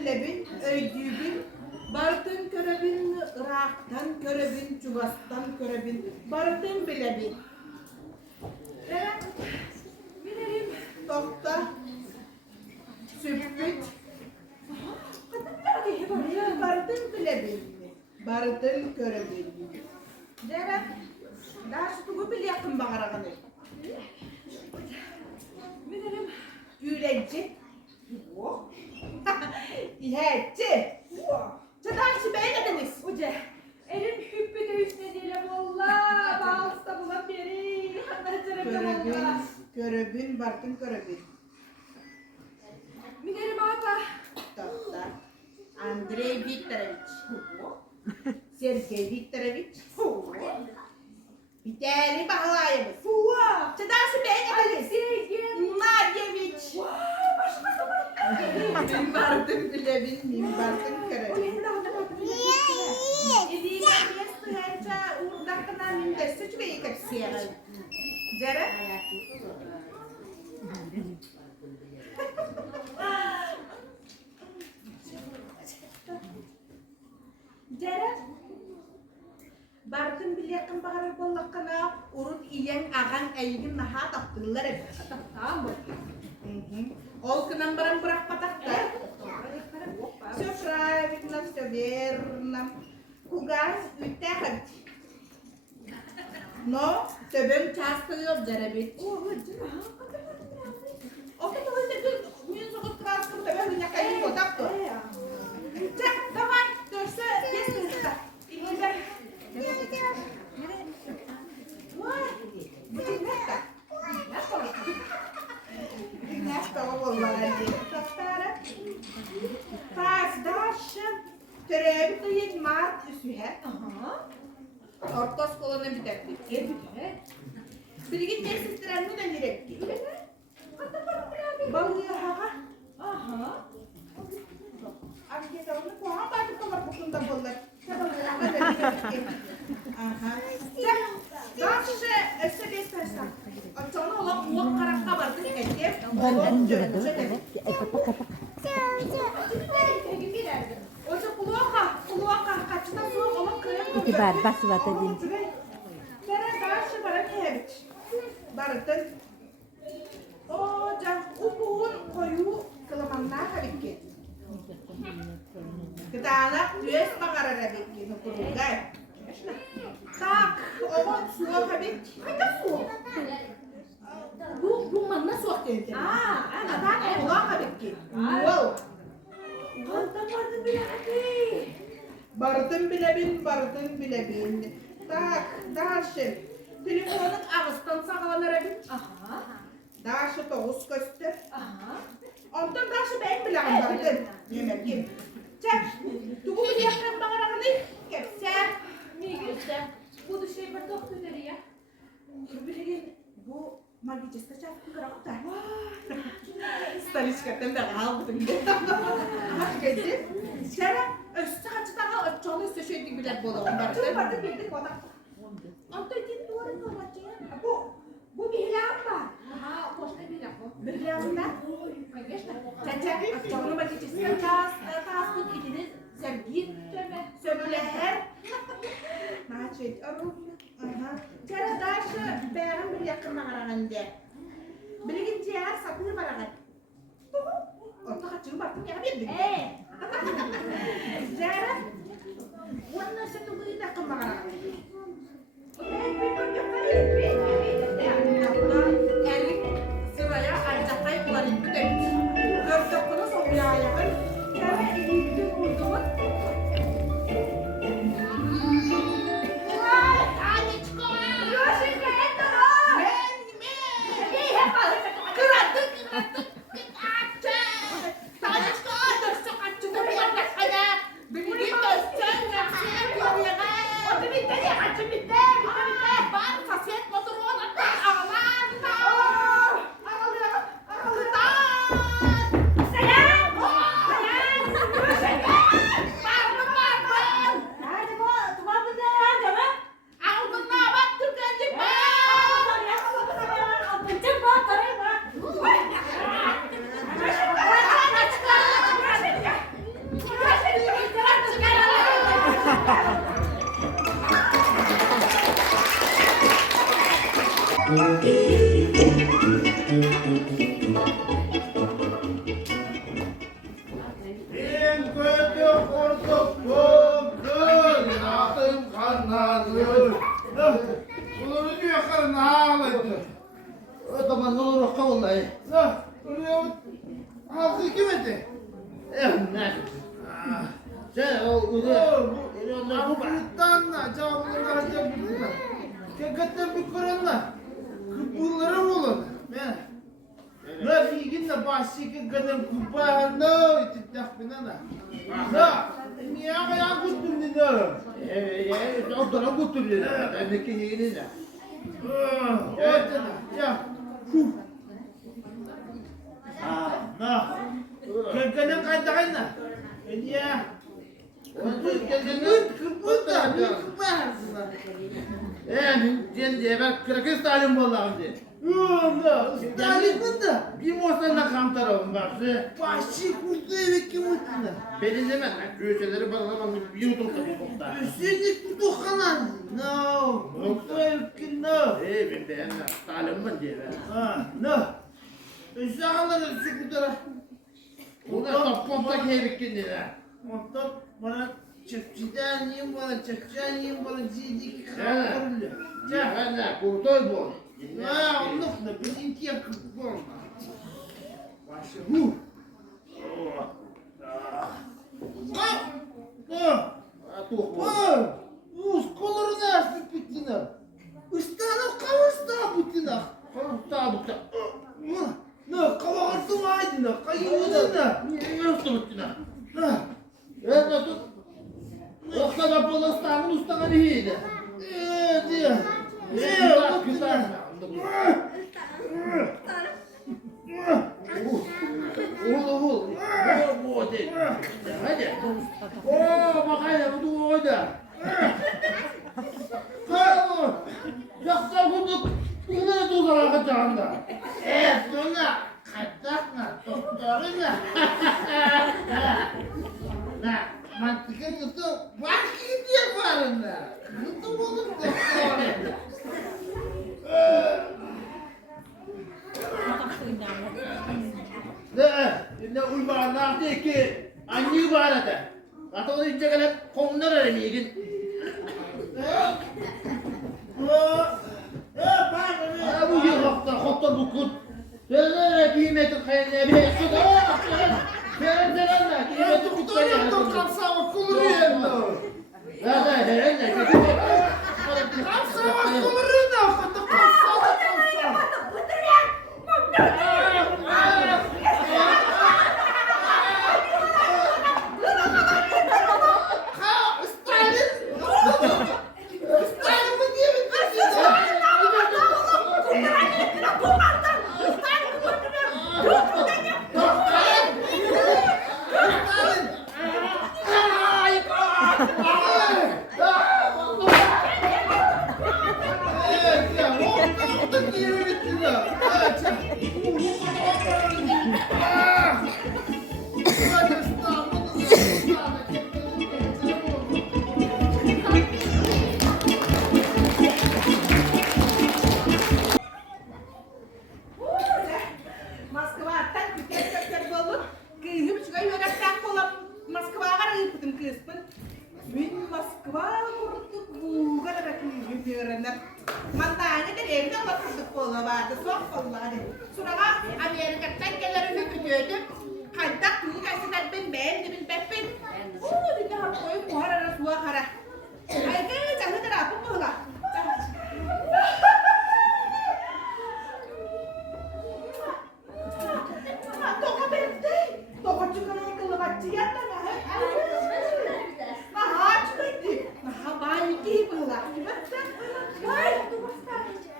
bilebin, öydüğün, barıtın körebin, ıraktan körebin, çuvastan körebin, barıtın bilebin. Evet, bilerim. Tokta, süpüt. Barıtın bilebin, barıtın körebin. Dere, daha sütüğü bile yakın bağırağını. Bilerim. Gülenci. İhэтэ. Çadarşı beğenediniz. Hoca, elim hüppü de üstüne değil valla. Bağlısta bulan beri. Köröbün, bartın köröbün. Minerim abla. Doktor. Andrei Viktorovich. Sergey Viktorovich. Vitali Bahalayevich. Çadarşı beğenediniz. Nadyevich. Min bartın bilebin, min bartın köröbün. İdiğine bir sığınca uğurdakına min dersi çünkü yıkıp siyahı. Cere? Cere? Bartın bilekın bağırır bollakına urut iyen ağan eygin naha taptırlar hep. Tamam mı? Ol kınan barang berak patakta. Surprise, severnam. Kugas ütehad. No, sebem çastıyor cerebit. Oke, tuh itu min sokot keras tuh, tapi hanya kayak kotak tuh. Cek, давай, terus yes kita. Ini dah. Wah, begini tak? Nesta vallahi. Taktara. Faz dash. Tereyağ da mart üstühe. Orta kolonu bitirdi. Bilgi tesislerini de gerekli. Balığı ha. Aha. Abi onu koha bakıp kavar bukunda bollar. Aha. Daşı esersen. Açana olan uğuk karakta vardı edip. Oca kuluğa kaçta soğuk olan krem. İtibar bası vata din. Tere daşı bara kehebit. Barıtın. Oca upuğun koyu kılamanlar habikki. Kıtağına düğes mağarar habikki. Nukurugay. Tak, oğun soğuk habikki. Hayda soğuk. Bu manna soğuk dedi. Kıtağına kulağa habikki. Wow. Barıtın bilebin. Tak, daşı. Telefonun ağızdan sağlanır abin. Daşı toğuz göster. Ondan daşı ben bilen barıtın. Yemek yem. Çek, tuğu bir yakın bağırağını kepser. Ne göster? Bu da şey bir doktor dedi ya. Bilgin, bu magicista çarpı kırakta. Staliçkatten de aldım. Hadi geldi. Şere, üstü kaçtan al, çoğunu üstü şeydik bilet boğdum. Barıtın bildik odak. Ondan değil duvarın olacak. Bu bir ilan var. Aha, koşta bir laf o. Bir ilan var. Конечно. Çek, çoğunu magicista tas bu ikiniz sevgi sömüler. Naçet, arı. Şere daşı beğen bir yakın mağarağında. Bilgin ciğer sapır baragat. Orta kaçını baktım ya bildim. Ciğer. Wannan satu beri dah kemana? Erik sıraya aycakayı kullanıp demiş. Gördükünü soğuya yakın. Ciğer iyi olduğunu. En kötü korktuk bugün atım kanadı. Bunu diyor karın ağladı. O zaman ne olur kavunlayı. Buraya halkı kim etti? Ne? Sen o Bu Britannia cevapları cevapları. Hakikaten bir korona. Kıpırları olun. Ne fiiginle başlıkı kadın kuparno içinden binana. Niye ayağa kutundun da? o dönem götürüyor. Ben de kiyinin. Ya. Kadın kaydağına. Ya. Kıpır da bir kıparsın. Ben kırkız talim bollağım diye. Stalin da. Bir mosanla kam tarafım bak. Başlık mutlu eve kim mutlu? Beni demez. Köşeleri bağlamam. Yudum tabii kokta. Üstelik tutuk kanan. No. Mutlu ev ki no. Ben beğenmem. Talim ben diye ben. No. Üstelik şu kutara. Buna toplamda keyif kendine. Montop bana çöpçüden yiyeyim bana çöpçüden yiyeyim bana cidik kırılıyor. Ben de kurtoy bu. Onluk da bir intiye kırık olma. Başı hu. Kolları ne yaptı bittiğine? Üstana kavuşta bittiğine. Kavuşta bukta. Ne kavuştum aydın kayıvudun da. Yoksa buktina. Ben de tut. Yoksa da polastanın ustana neydi? Diye. Güzel. Oğul. Bu değil. Hadi. Bakayım bu oyda. Yoksa bunu tuzara kaçağında. Sonra kaçakla doktoruna. Mantıklı kutu başka diye varında. Kutu bulup doktoruna. Ne uybarlar diye ki anne ibarete. Hatta onu ince gelip konular öğreniyordun. Bu yıllıkta hatta bu kut. Sözlere kıymetin kayınlığa bir eksik. Sen de kıymetin Doktor yaptım kapsama kuluru yerine. Herhalde. Kapsama kuluru ne yaptı? Kapsama. Mantanya kan evde bakırdık kola vardı, son kolları. Sonra Amerika'dan gelen hükümetim, kantak tuğu kaçıdan ben beğendim, ben. Bir daha koyup muharara suğa kara. Ay kız, canı da rapım mı ola? Toka bende. Toka çıkaran kılıbakçı yatta mı? Nah, çıkaydı. Nah, bayi gibi ola.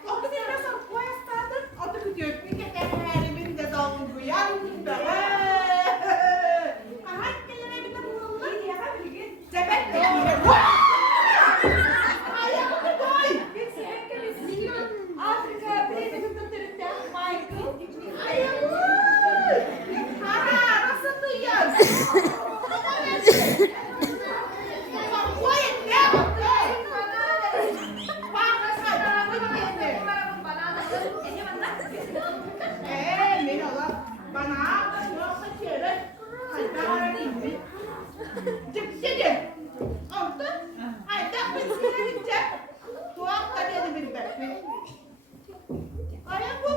Aku tidak rasa puas tadi. Aku tujuh pikir hari ini dah tahu yang dah. Ahad kalian kita mulai. Ini apa bikin? Cepet. Ayah kita. Men ola bana yoksa çevre hayda gibi. Çıkçı. Oldu. Hayda bir şeyler içecek. Tuhaf da dedi bir bekle. Ayak bu.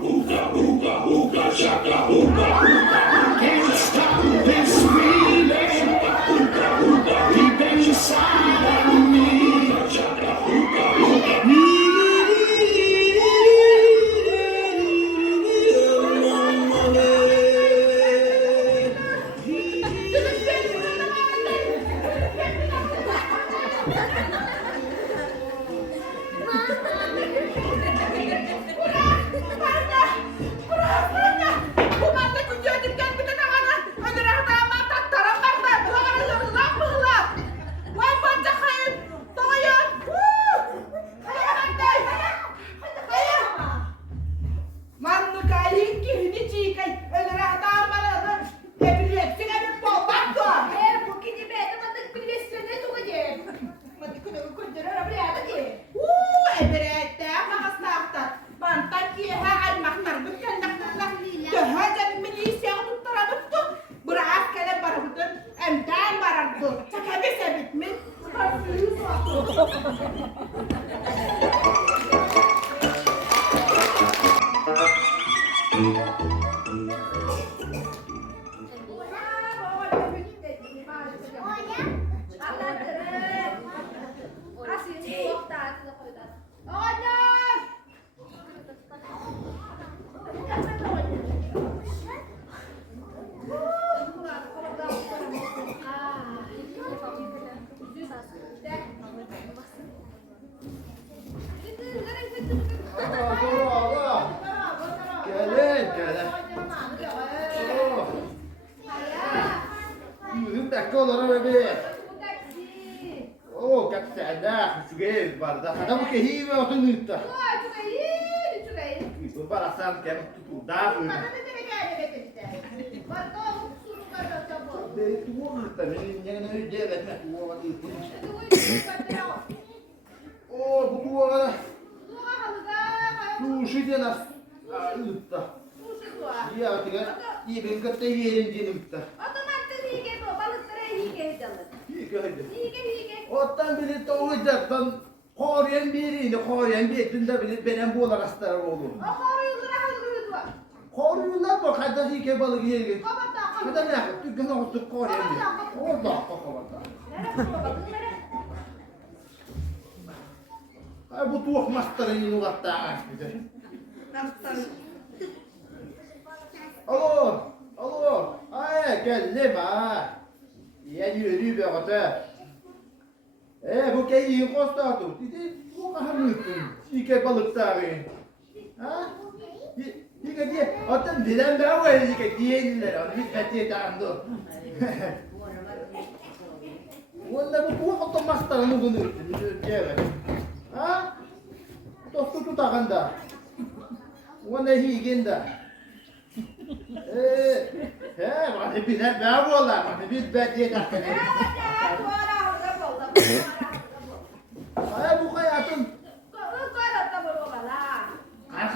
Hookah, hookah, hookah, shaka, hookah, hookah. Can't stop this feeling. Hookah, hookah, deep inside of me. Shaka, hookah, hookah. Ottan biri doğacaktan koruyan birini koruyan bir etinde biri benim bu olarak astar olur. Koruyorlar bak hadi hike balık yiyelim. Hadi ne yapalım? Tükkan oturup koruyan bir. Orada bakalım. Ay bu tuğuk mastarın yuvakta bize. Alo, alo. Ay geldim ha. Ya yürü be kata. Bu keyin kostadı. Dedi bu kahanıktın. Hike balık tabi. Ha? Hike diye. Atan dilen be o hike diyenler. Onu bir petiye tanıdı. Valla bu tuğuk otom mastarını bunu. Ha? Tostu tutağında. Valla higinde. Bana bir ne be ola. Bana bir petiye tanıdı. Ay bu hayatın.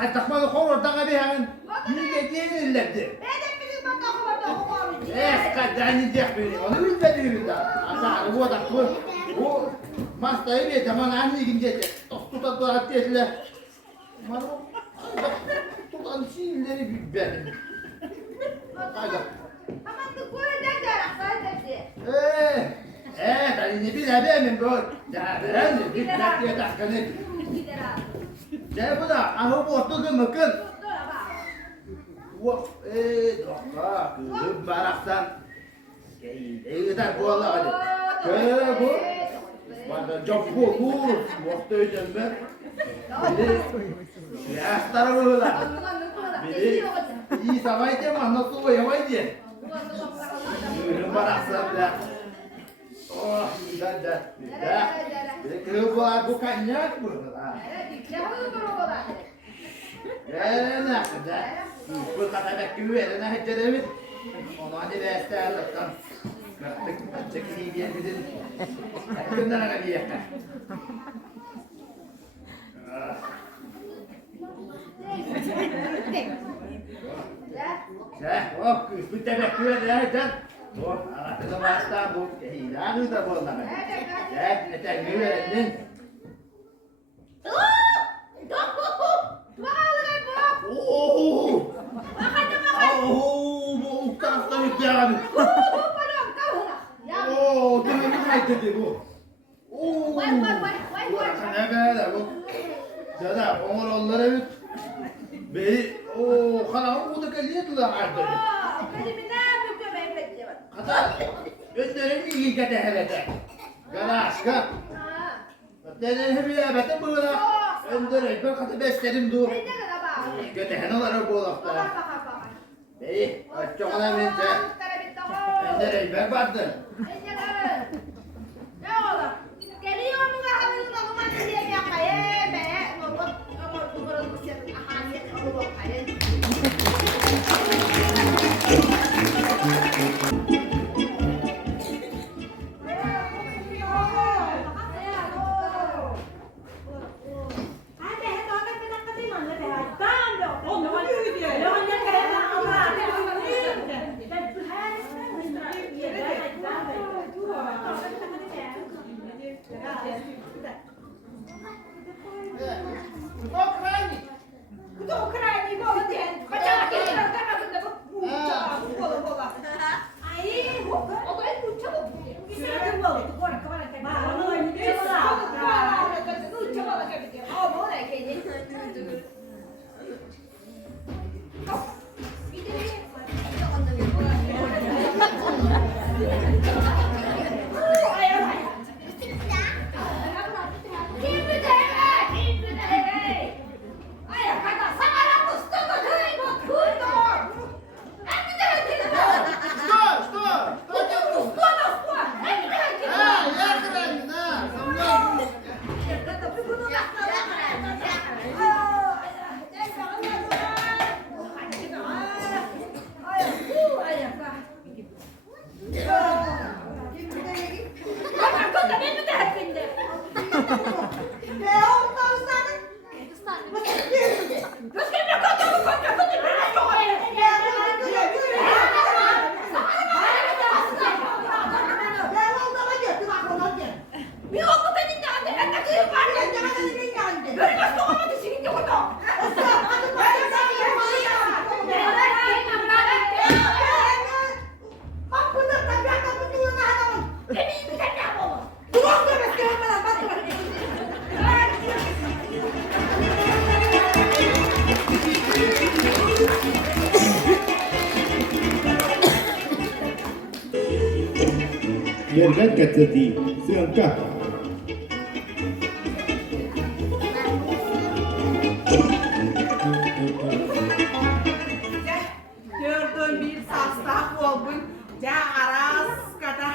Ay takmalı korordan abi hemen. Niye diyenirlerdi? Kadani diyek beni. Onu bilmediğim de. Asarı bu da bu mastayı bir zaman anne gidecek. Tutatı atletler. Manu tutan şeyleri benim. Hayda. Tadi ni bila benim bu. Dağıran bir dakika takkanı. Saya bu da ahu botu gemekın. Wah, dokka, kızım baraksan. Gider bu Allah hadi. Köy bu. Bana çok bu. Waktu ödem ben. Ya starı bu la. Biri iyi sabahite nasıl oyamay diye. Kızım baraksan da. Oh, tidak. Biri bukannya bu. Enak dah. Bu kata küve ne heceremin. Onu hadi beslerlikten. Kırtık iyi diye bizim. Kimden ara bir yakar. güven. Bu anahtarı baştan bu. İlanı da bu ondan. Yeter güvenin. Oo! Oo, bu uktanıktan yükleyelim. Oo, kendini kaydetti bu. Oo! Bu ne böyle bu? Dada, onlar onlara yük. Bey, oo, kanal bu da geliyordular artık. Kata, önlerin iyi gede helete. Galaşka. Denen hep yabete böyle. Önlerin ben kata besledim dur. Gede henalara bolakta. Bey, açacağına mince. Önlerin ben vardı. Eräkэ-dьэрэкэ sınka. Gördüğün bir sastak olgun. Ja aras kata.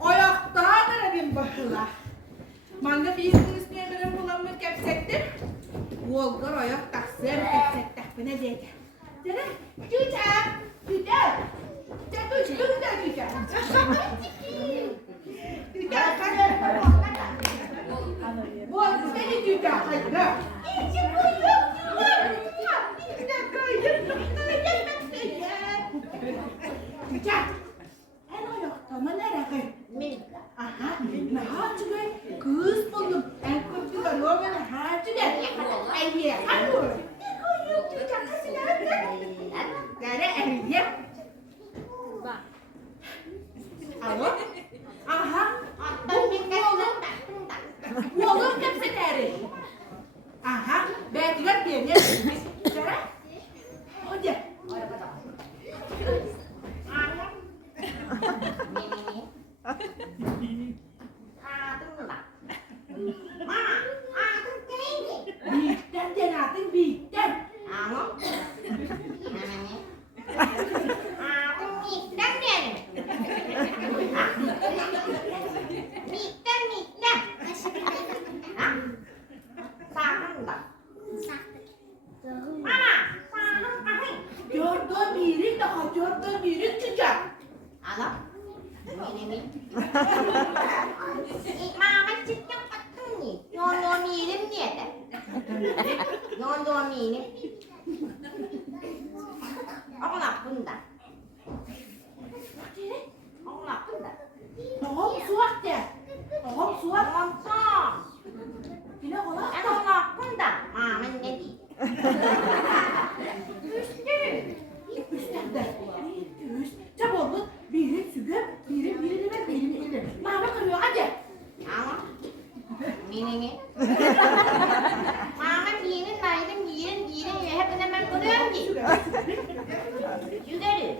Oyaktadır abim bahıla. Manda bir üstüne benim bulamı kepsettim. Volgar oyak taksem kepsettik bana dedi. Dedi, cücek, cücek. Mama kiinin, naydım, giyin, hepine ben duruyorum ki. Yüzeri.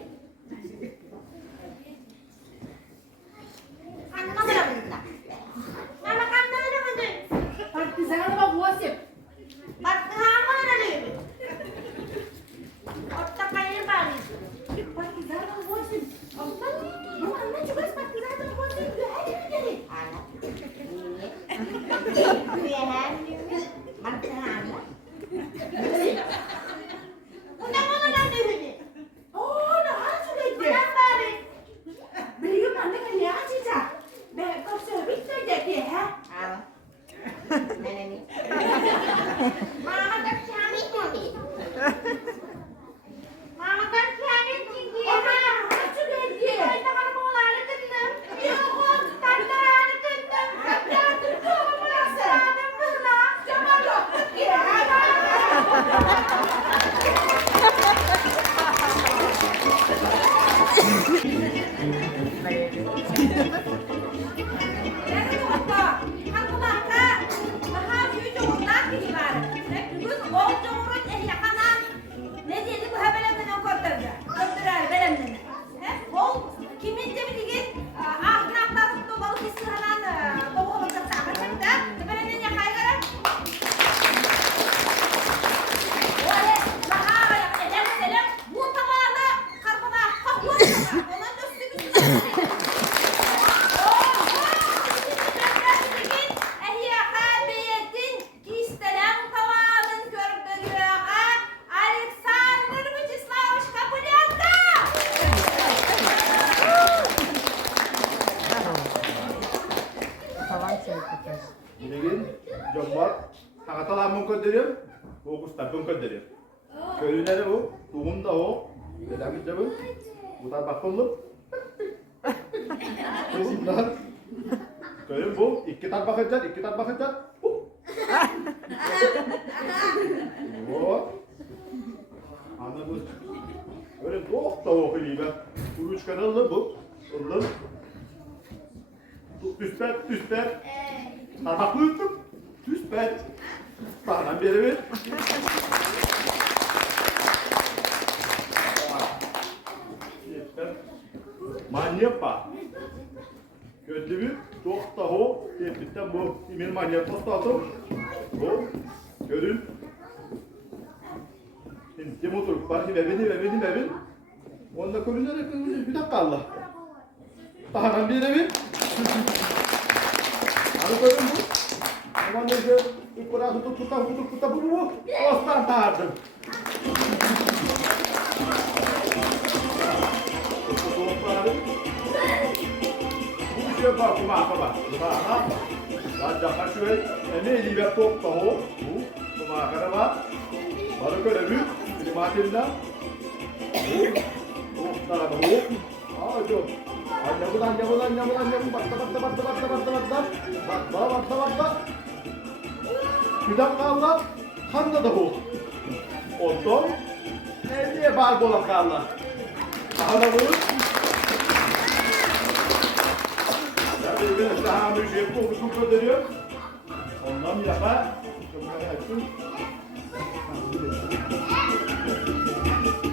Kanına bırakın da. Mama kanına bırakın. Partizanova 8. Partizanova bırakın. Orta kayır bari. Partizanova 8. Bu anne çok az partizanova 8. Hadi gidelim. Bilgin, jombat, hakatalamın ködürüm, fokus tapın ködürüm. Köylüleri bu, doğum da o, dedim ki bu da bakılır. Doğumdan, köylü bu, iki tat bakacak. O, ana bu, öyle doğuk gibi, bu üç kanallı bu, ıllı. Tüsper. Tabaklı unuttum. Tüsper. Sağdan beri ver. Manyepa. Kötü bir çok da o. Tepkitten bu. İmin manyepa statum. Bu. Görün. Şimdi motor var. Evin. Onda görünecek. Bir dakika Allah. Sağdan beri ver. Ano ko yun po? Naman medyo ikurado tuta buo. Ostan tardım. Bu şey bak kumaka bak. Kumaka. Raja kaçıyor. Ne libe top taho. Bu kumaka da var. Balık öyle büyük. Bir makinede. Bu tara da bu. Aa çok. Anjabudan bak. Bir dakika Allah, kanla da bu. Ondan, evliye bal bola kanla. Anladınız? Ya bir daha müziği kokusunu gönderiyor. Ondan yapar.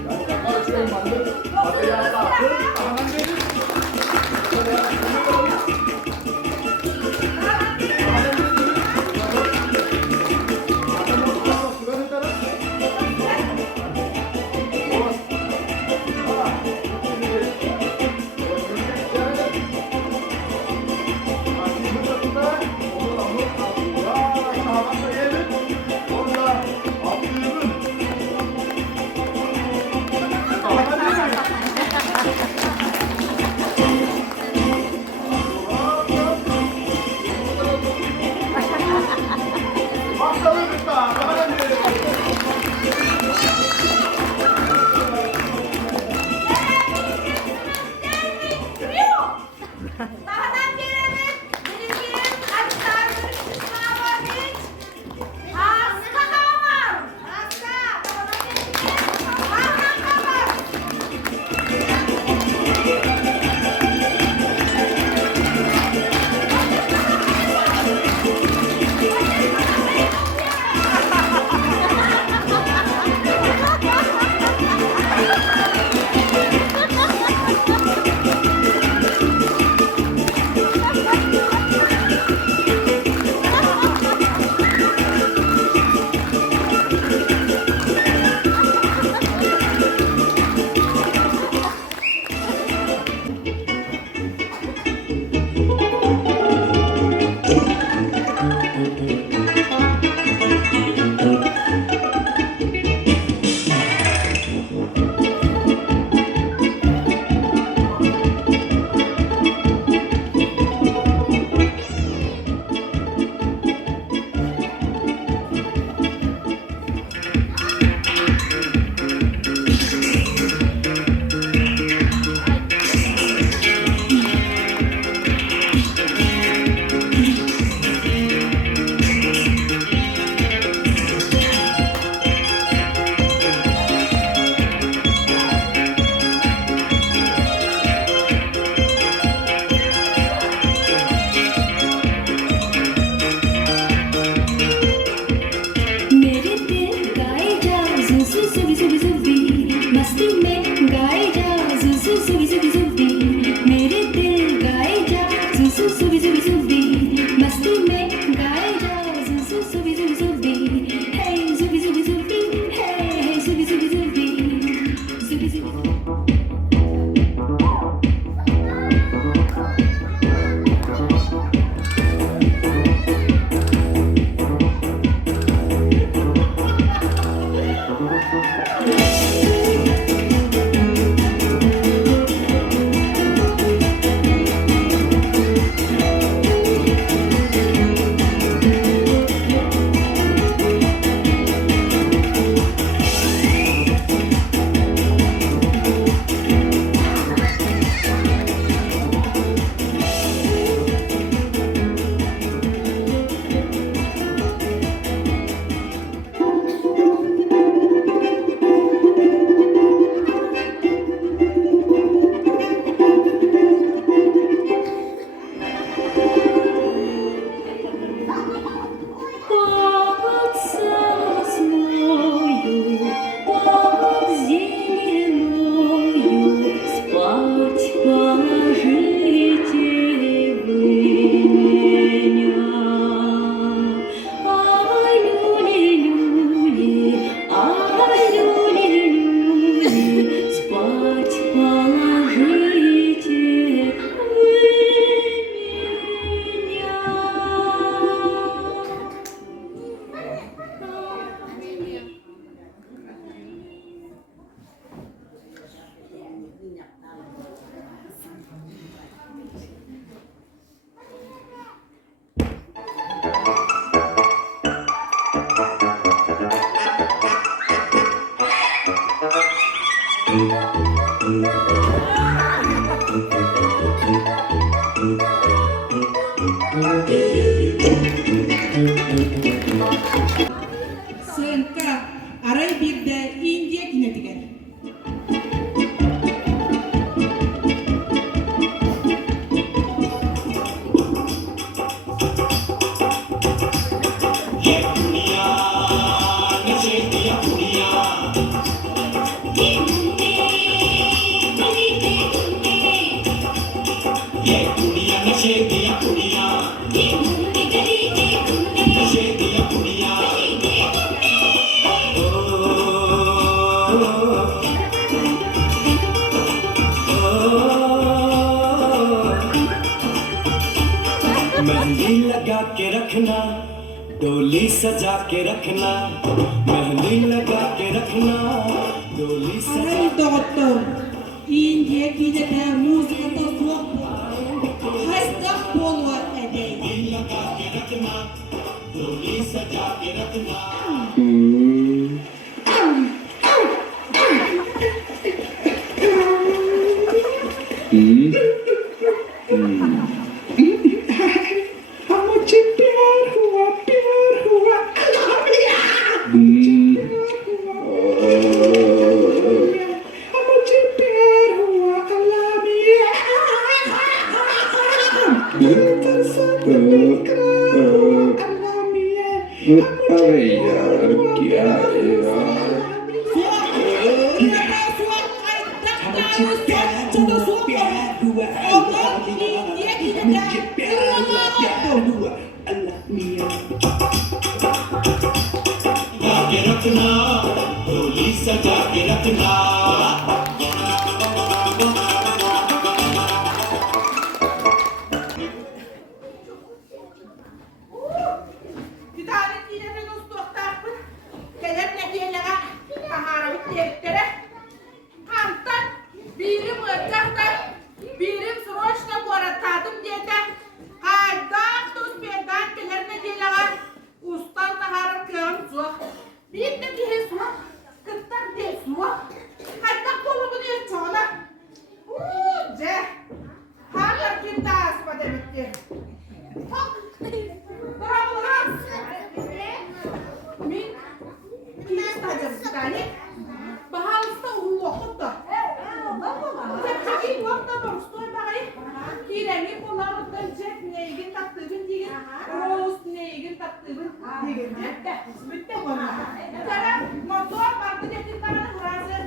Ya yapar şey olmalı. Hadi ya tahtı, anam verir. Сынка, арай бирде Индия кинетиген. मेहंदी लगा के रखना डोली सजा के रखना मेहंदी लगा के रखना डोली सजा Арай доктор, Индия кинете музыката соқ. Хайстақ болуа әдей. लगा के रखना डोली सजा के रखना मुझे प्यार हुआ मुझे प्यार हुआ अल्लाह मियां अल्लाह मियां अरे यार क्या है यार के रखना डोली सजा के रखना Bir tane iğnede dostluktan gelir ne diyelega tahara bittiğe kantan birim ötehde birim sroçta bu aratadım diyete kaydak tuz bedan gelir ne diyelega ustan tahara kıyam zuh bir de diye zuh kıttar diye zuh kaydak kolu bu diye çoğla ce hala kim daha asma demektir bravo lan min istadım bir tane bahalsta uğuqut da Tepçekin vakta borçtoy bağay kireni kolarıdan çek neygin taktığın diye rost neygin taktığın diye bitti bana Tara motor baktı dedi tara hırası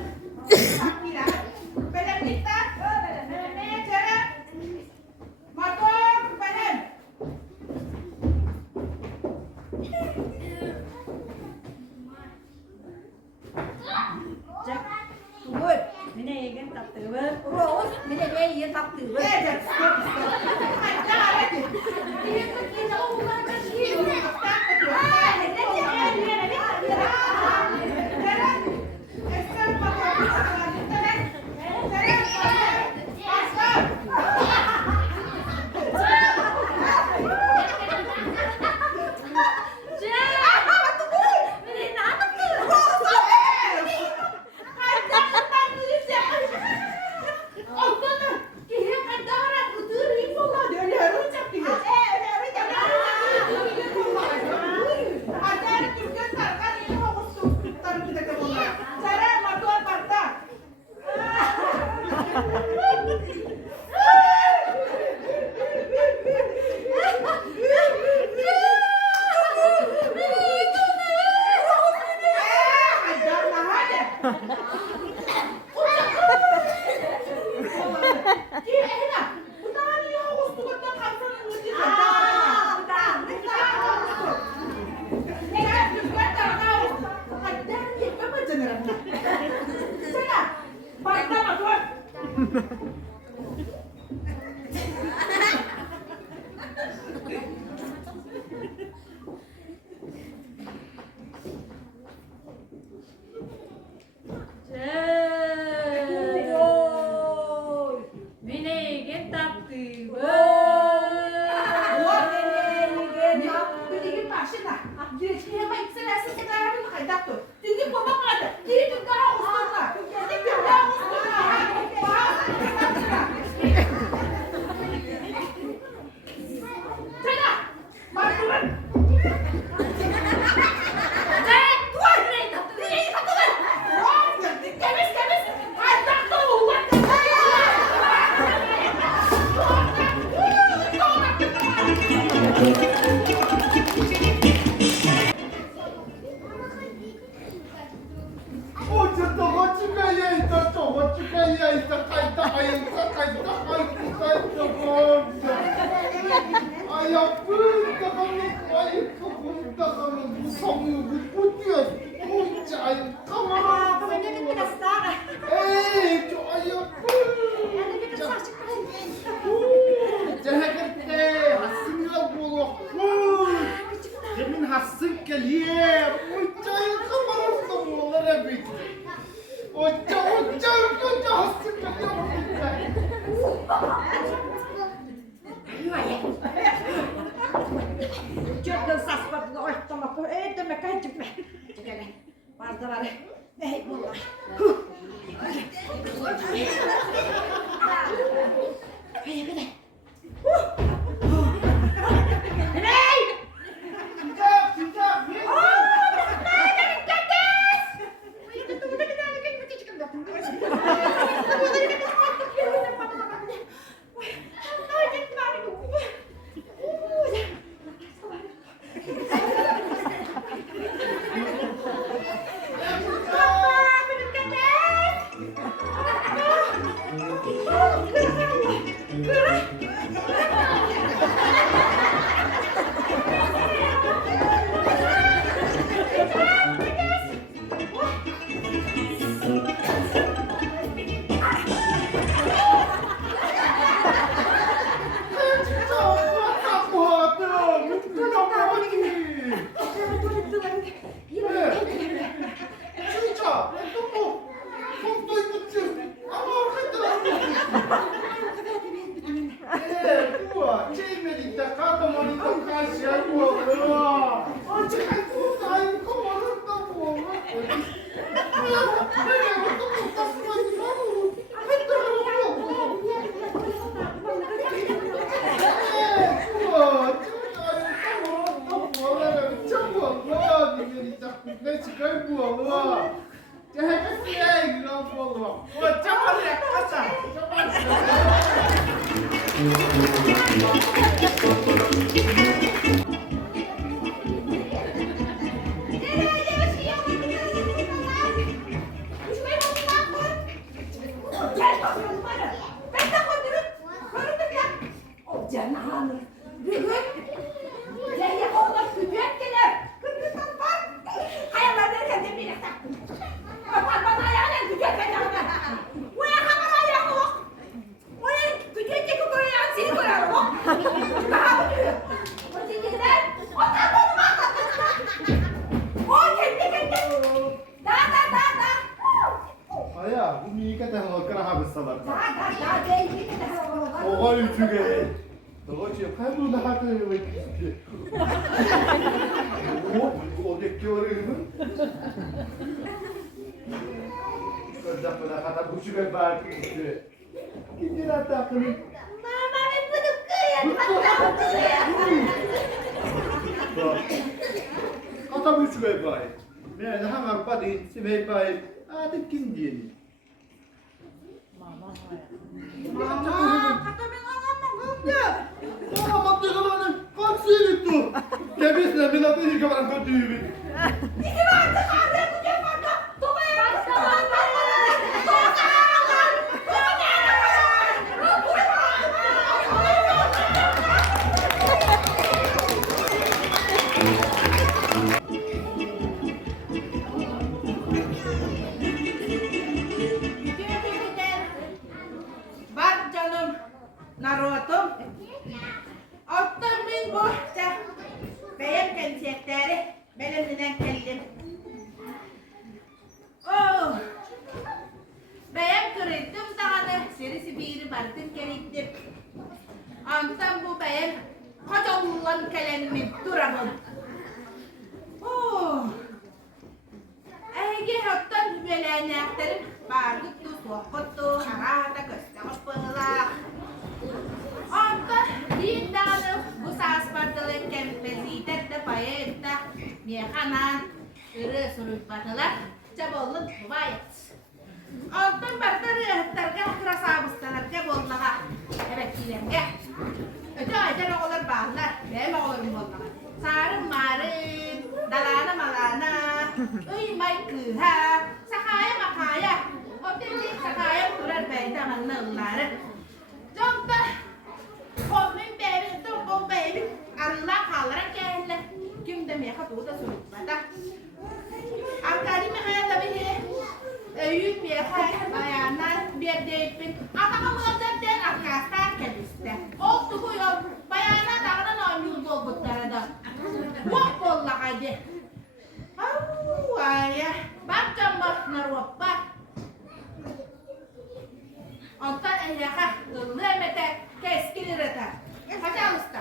Akira Benim bitti Ne tara Motor benim Ôi, cái này cái tập tử vân. Rose, mình để đây yên tập tử với Hãy ra đấy Yên tập tử nó không có cái gì Hãy ra đấy Benim pensiyeleri, benim neden geldim. öğreneklerim bargıttı, soğukuttu, arada göstermiş bırak. Ondan bir tane bu saspartalı kempezide de payette mekanan ırı sürütmadılar. Çabolun bayat. Ondan bardarı tergah krasabıstalar çabollaha. Evet gidemge. Öte aydan oğullar bağlar. Benim oğullarım oğullar. Sarım marın, dalana malana, uymay kıha, sakaya makaya. O temlik sakaya kurar beydaman nılları. Jonta, komün bebin, topun bebin, Allah kallara kelle. Kim de meka tuğda sürütmada. Arkadi mekaya tabi öğüt meka bayanan bir deyipin. Ataka mıldırden arkastan kendiste. Oldu bu yol, bayana dağına oynuyor dolbutlara da. Wah bolla hadi. Ayah, baca mah narwapa. Ondan ehlaka lemete keskinirete. Hadi alısta.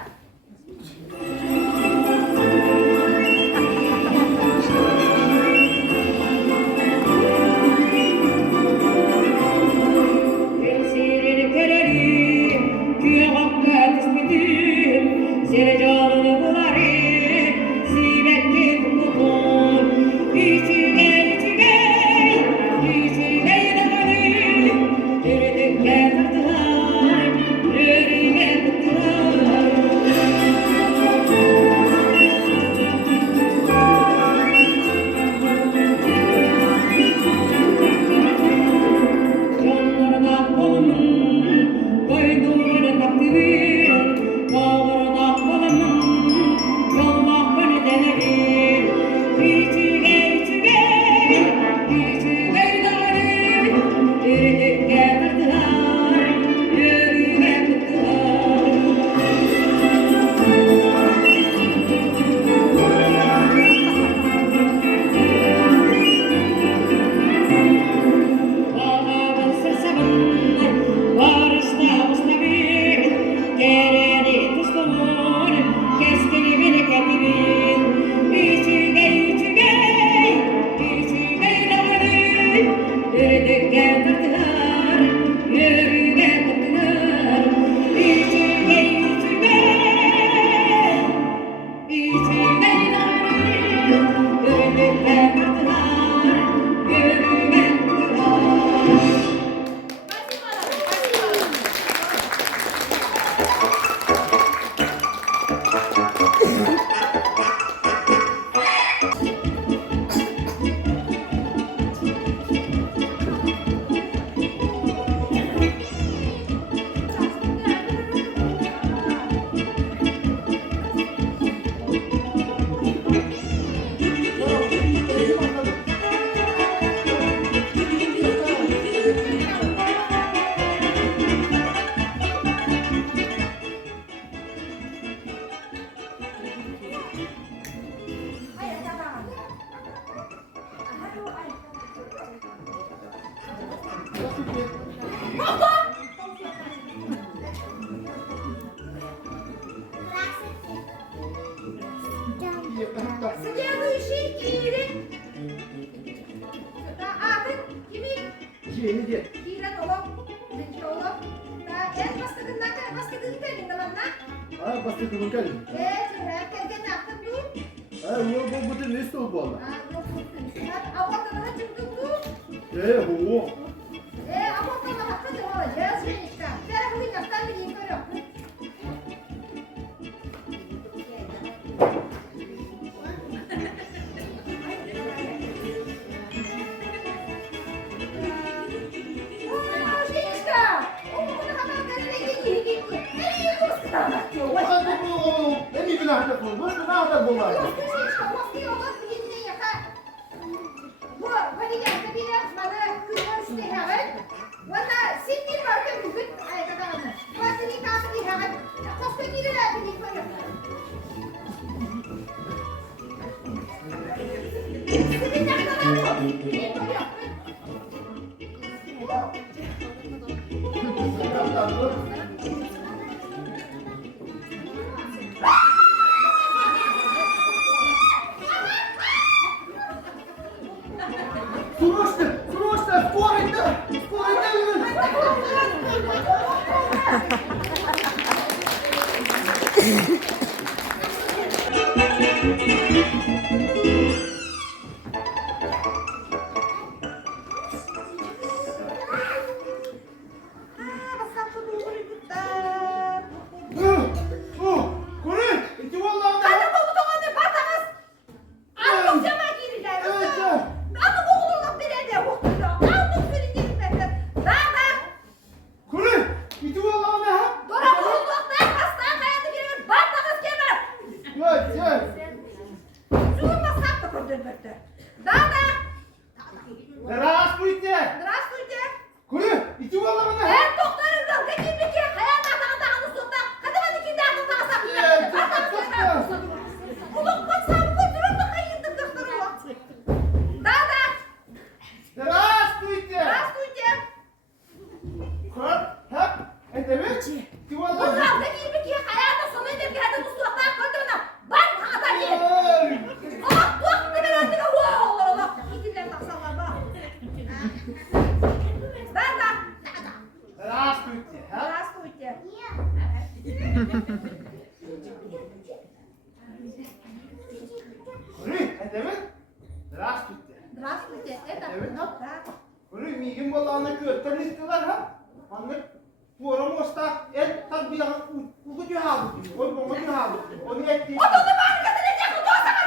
Следующий Кирин. Kimin? Yeni diye. Kiran oğlum. Zeki oğlum. En bastıkından kadar bastıkını temin zamanla. Ha bastı kılın kalın. Herkese ne yaptın bu? Ha bu bütün ne oldu bu Allah? Yok bu. Abortana çıktın bu. Ho. Abortana hakkı da var. Yaz ve işte. Telefonu yaptan bir info yok. Sunu Здравствуйте, это нота. Көрі, меген болағына көттір естілер, ха? Анны, орам оста, так білағын ұғы жүйалды. Ой, бұңы жүйалды. Оны әтті. Отылды бәрі кәтілетек, ұтуасыңар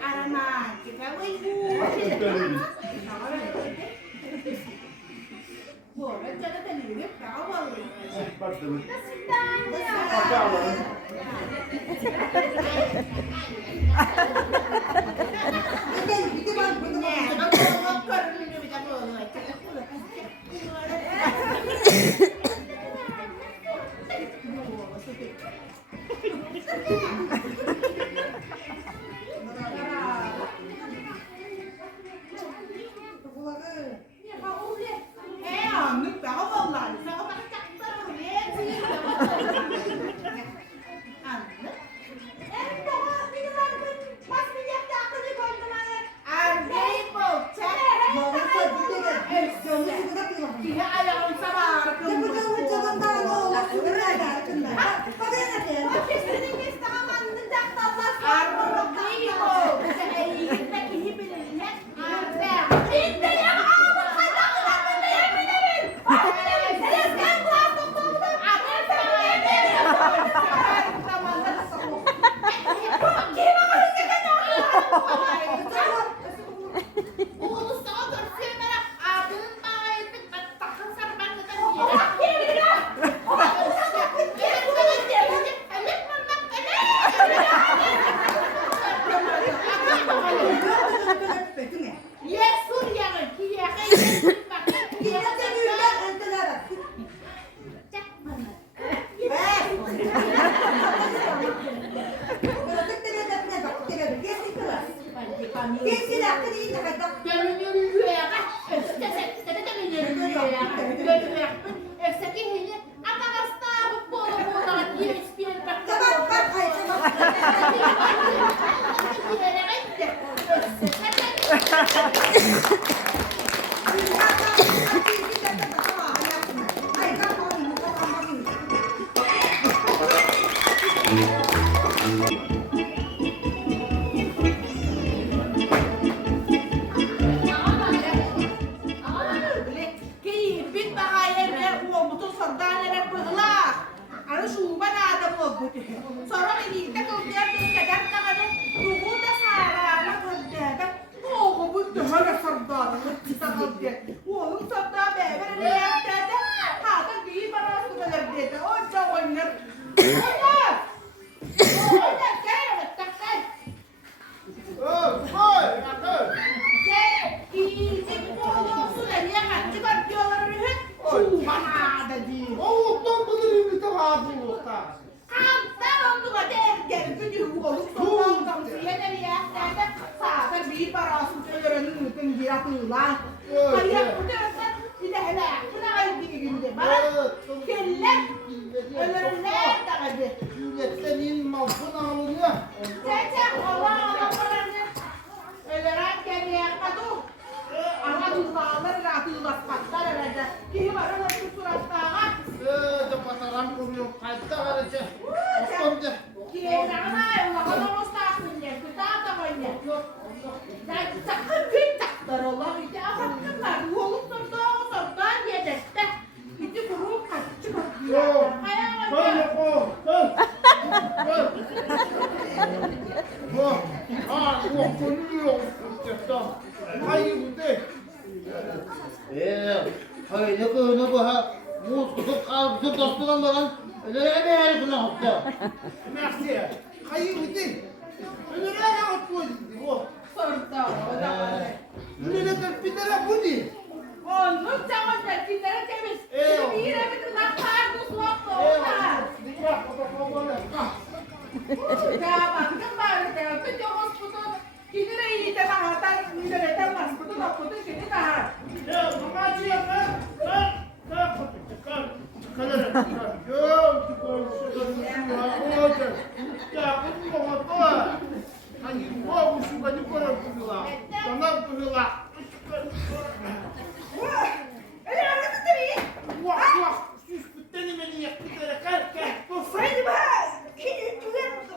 Aromatica, uy, Buona, già da tenere, cavolo.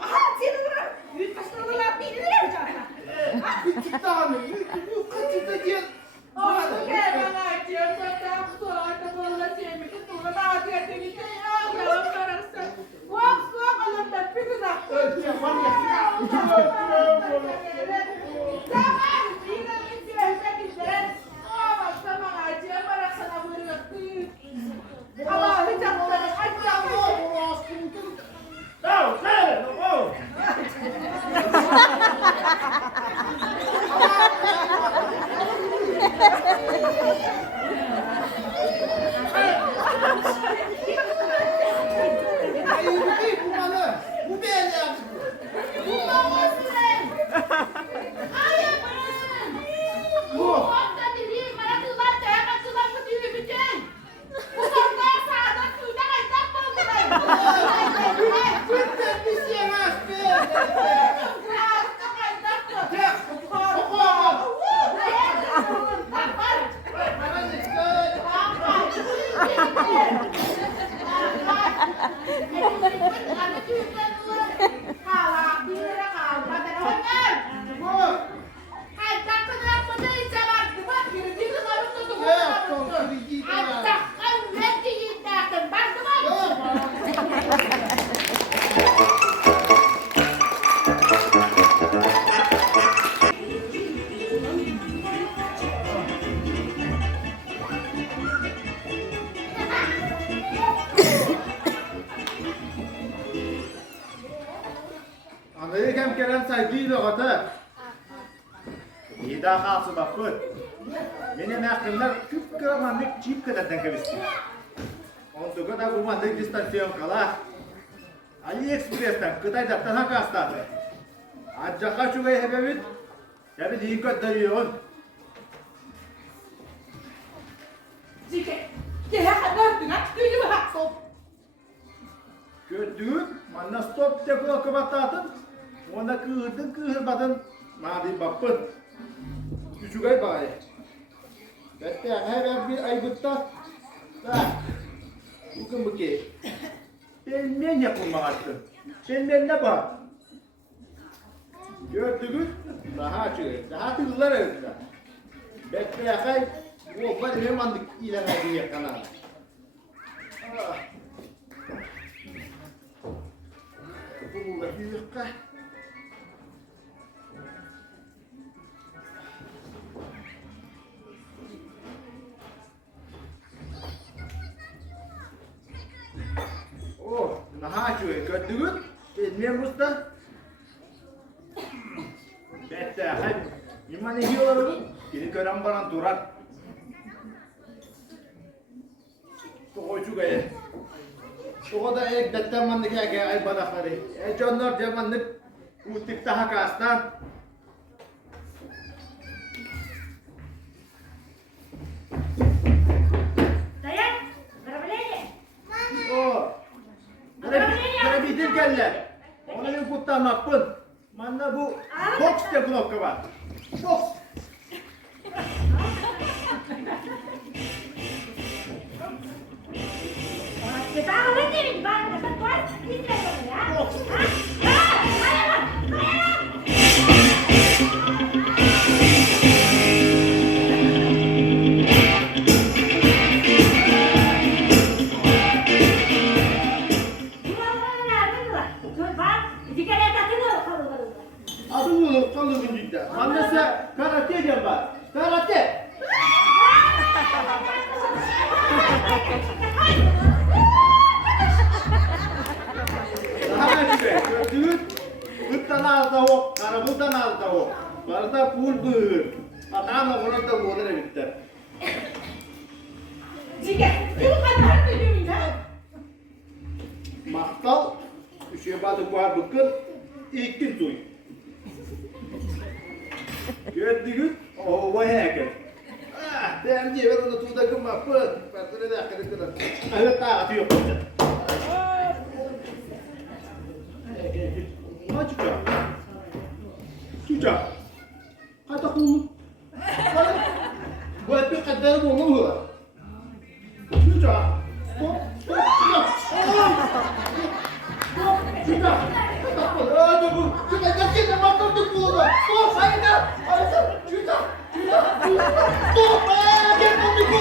Aha, senin Analytical gelen saygıyla katı. İyi daha kalsı bakın. Benim aklımda küp kıramanlık çip kadar dengemişti. Ondan kadar kurmanlık istasyon kala. AliExpress'ten Kıtay'da tanık hastadı. Acaka çuğayı hebebit. Tabi dikkat dönüyorsun. Zike, kehэтэ tüyü mü haksın? Gördüğün, bana stop tekrar kapattın. Ona kıhırdın, mavi bakın. Küçük ay bari. Bette her bir ay butta. Bugün bu ki. Ben yapılmaktı. Ben ne var? Gördüğün, daha çıkıyor. Daha tırlar evde. Bette ay, bu var benim andık ilan ediyor kanal. Bu büyük kah. Oh, nah cuy, kedua, ini musta. Bete, hay, gimana hiyor? Kini kerang barang turan. Tuh juga ya. Tuh da ek dattaman dikaya ay badakları. Canlar zamanlık utik daha kastan. Dayan, berapa Oh. Bitir kelle. Onu bir kutlamak pun. Mana bu box de kulak var. Box. Kita awal ni, bang, dapat kuat, ini tidak ya. Aduh, kalau begini, mana saya karate dia mbak, karate. Daha önce gördüğün hıttanal tavuk, karabultanal tavuk, barda pul bığır. Adamla burada boğulur bitti. Zike, bu kadar tüyü mü? Maktal, üçe batı kuar bıkın, ilk gün suy. Gördüğün, o vay hekel. Ben diye ben onu tuğda kımma pın, patını da akırı kırın. Evet, daha atıyor. Çuca. Çuca. Kata kulu. Buat bir kadar bu mu? Çuca. Stop. Çuca. Kata kulu. Aduh bu. Çuca kasih nama kau kulu. Stop. Ayo. Çuca. Stop. Dia kau kulu.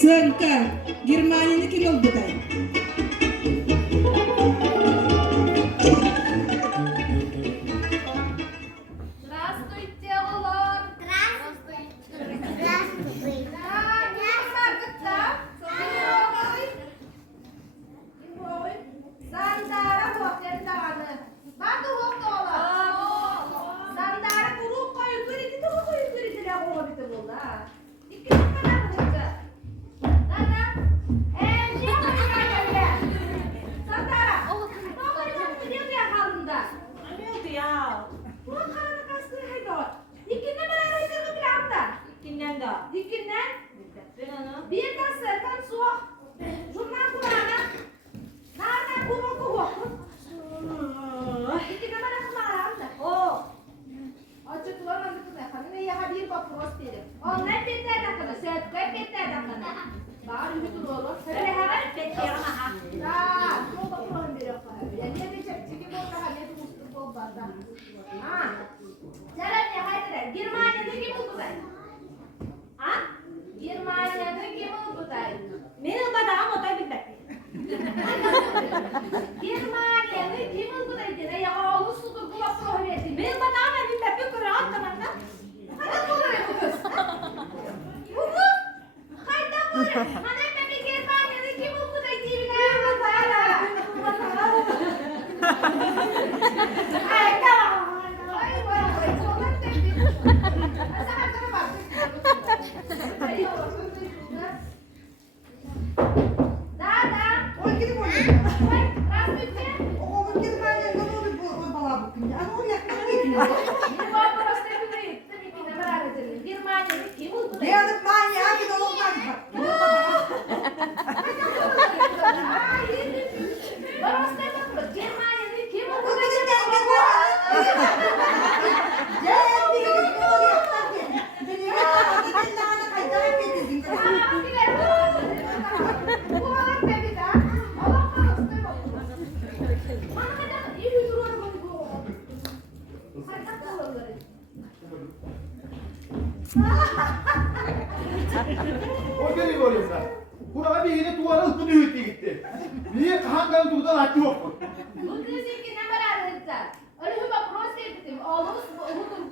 Сынка, Германияны kim oldu da? Здравствуйте, Лолор. Сандара бохтен дағаны. Барды оқты ола. Сандара құру қойы көреді, қойы көреді лә оға біті болды. İki dakika bırakacak. Nana, ne yapacak? Sandara. Baba yok biliyor ya halında. Ne oldu ya? Bu kanı kastır haydi. İkinden beraber haydi bir anda. İkinden de. İkinden. Ben onu. Bir de serkan soğuk. Şundan kulağına. Nereden kumu kumu. İkinden beraber kulağına. O. Açık kulağına ne kadar ne ya bir bak prosterim. Onlar bitter dakikada, söğütköy bitter dakikada. Bağır yürütür oğlum. Öyle hemen bitter ama. Daa, bu bakıyorum bir yok. Yani ne diyecek? Çünkü bu daha ne de ustur bol barda. Ha. Selam ya haydi. Germanya'da kim oldu da? Ha? Germanya'da kim oldu da? Benim badağım o da bir bekle. Germanya'da kim oldu da? Ya oğlu sudur bu bakıyorum. Benim badağım bir bekle kuran tamamda. Hadi buraya bu kız. Bu mu? Haydi buraya. Hadi bebek Germanya'da kim oldu da? Dibine bakala. Ay tamam. Ay vay vay. Sonra tepki. Asa hakana bak. Ay Dada. Oy gidip oraya. Ay, Rasmit'e. O Germanya'da ne oldu bu bala bakınca? Ama oraya kadar gidiyor. Yine bu arkadaş tepki. Tabii ki de merak edelim. Germanya'da kim oldu da? Ne yazık manyağa bir de olmaz. Baros ne bakıyor? Germanya'da kim O oldu da? gidip geldi bu. Gel bir gidip ne oluyor? Beni ya gidin lahana kaydarak getirdin. Aa, bir de bu olan tabii de. Allah korusun ne bakıyor? Bana kadar iyi bir durum bu. Hadi bakalım. O geliyor oraya sen. Buraya bir yine duvara ıttı düğüttü gitti. Niye kankanın duvardan hakkı yok mu? Bu dizinki ne merak edecek? Öyle bir baros dedim. Oğlumuz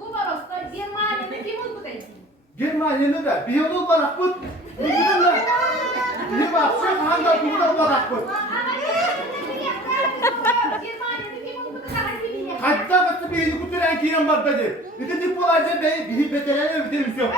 bu barosta Germanya'da kim oldu da? Germanya'da da bir yolu olarak bu. Bilmiyorum da. Bir baksa kankan duvardan olarak bu. Germanya'da kim oldu da? Hadi bir yer. Hatta kaçtı bir yeni kuturen kiyen var dedi. Bir de dik olayca bey bir betelene ödemiz yok.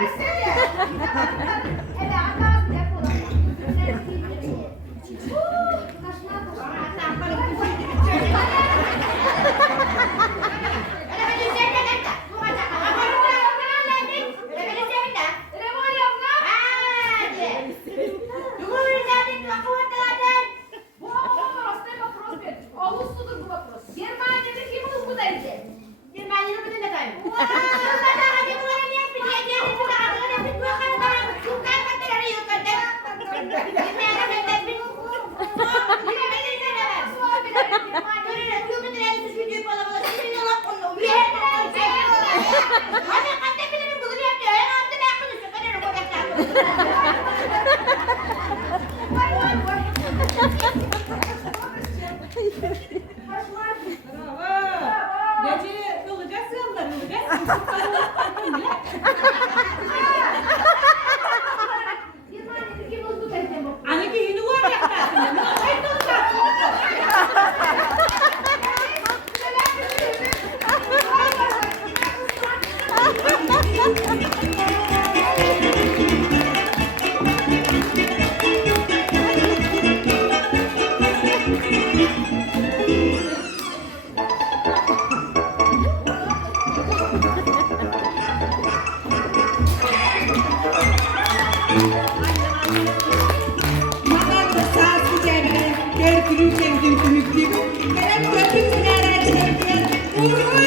Madalda Saaskı cemre, kör-күлүү cemdin tümüklüğü. Kerem götün sünere çekti.